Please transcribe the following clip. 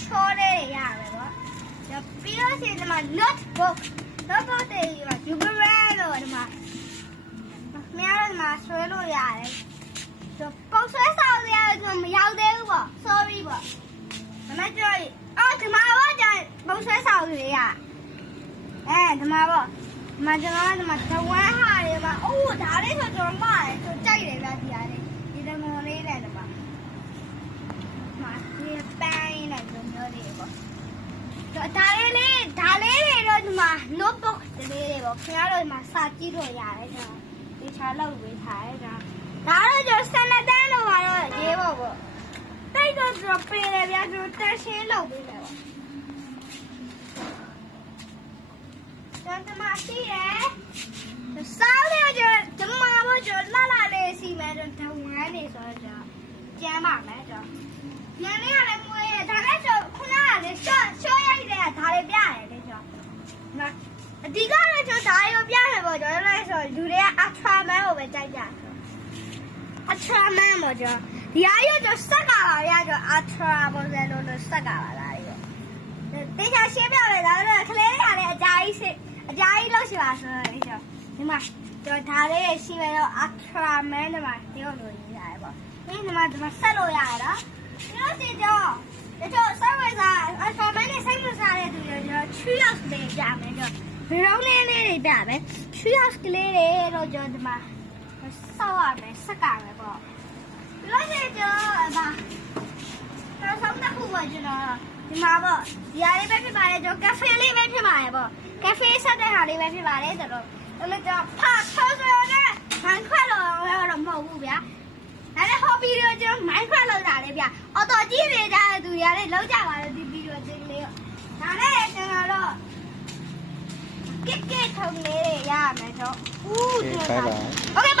chore ya ba the piro se ma notebook de ya you go lo ma me ara ma swé lo ya le so pou swé sao ya so ma yaw de bu bo sorry bo da ma jo yi di ma bo ja pou swé sao le ya di ma bo ma ja ma da wan ha le ma da le so jo ma le so jai le ba di ya le di da mo le le da ba ma ni pai na jo nyo de bo so da le le lo di ma notebook de le bo kya lo ma sa ji lo ya le ja di cha lo we tha le jaဒါတော့ကျွန်တော်စနတန်းတော့ပါတော့ရေးဖို့ပေါ့တိတ်တော့ကျွန်တော်ပြင်တယ်ဗျာကျွန်တော်တက်ရှင်းလုပ်ပေးမယ်ပေါ့ကျွန်တော်မရှိတယ်စားရကြကျွန်မဘောကျွန်တော်လာလေးစီမယ်ကျွန်တော်ဝမ်းနေဆိုတော့ကျမ်းပါမယ်ကျွန်တော်ပြန်လေးကလည်းမွေးတယ်ဒါနဲ့ကျွန်တော်ခုနကလည်းရှော့ရိုက်တယ်ဒါလေးပြရတယ်လေကျွန်တော်နော်အဓိကလည်းကျွန်တော်ဒါလေးပြရတယ်ပေါ့ကျွန်တော်လည်းဆိုလူတွေကအထရာမန်ကိုပဲကြိုက်ကြအထရာမန်ပေါ့ကျွန်တော်ဒီအားရကျွန်တော်စက်ကပါရကျွန်တော်အထရာပေါ့လေလို့စက်ကပါလားဒီတေချာရှင်းပြမယ်ဒါလည်းကလေးတွေကလည်းအကြာကြီးလောက်ရှိပါဆိုတော့လေကျွန်တော်ဒီမှာကျွန်တော်ဒါလေးရှိမယ်တော့အထရာမန်တွေမှာတယောက်လိုရေးရတယ်ပေါ့ဒီမှာဆက်လို့ရတယ်နော်ဒီလိုစီကျွန်တော်ဆောက်ဝဲစားအထရာမန်နဲ့ဆိုင်မစားတဲ့သူတွေကျွန်တော်3 hours လေးပြမယ်ကျွန်တော်ဘယ်တော့လေးတွေပြမယ်3 hours ကလေးတွေတော့ကျွန်တော်ဒီမှာဆောက်ရမယ်စက်ကမယ်ပေါ့ဒီလိုစီကျွန်တော်ဆောက်တဲ့ခုပေါ့ကျွန်တော်ဒီမှာပေါ့ဒီဟာလေးပဲဖြစ်ပါတယ်ကျွန်တော်ကါဖေလေးပဲဖြစ်ပါတယ်ပေါ့ကါဖေဆက်တဲ့ဟာလေးပဲဖြစ်ပါတယ်ဆိုတော့ကျွန်တော်ဖတ်ဆိုတော့လည်းဘန်ခွက်တော့မဟုတ်ဘူးဗျာဒါလည်း hobby တော့ကျွန်တော်မိုင်းခွက်လောက်တာလေဗျာအော်တော်ကြီးနေကြတဲ့သူတွေကလည်းလောက်ကြပါလို့ဒီဗီဒီယိုလေးလေးဒါလည်းကျွန်တော်တော့ကစ်ထုံလေးရရမယ်တော့ဦး Okay, bye bye. Okay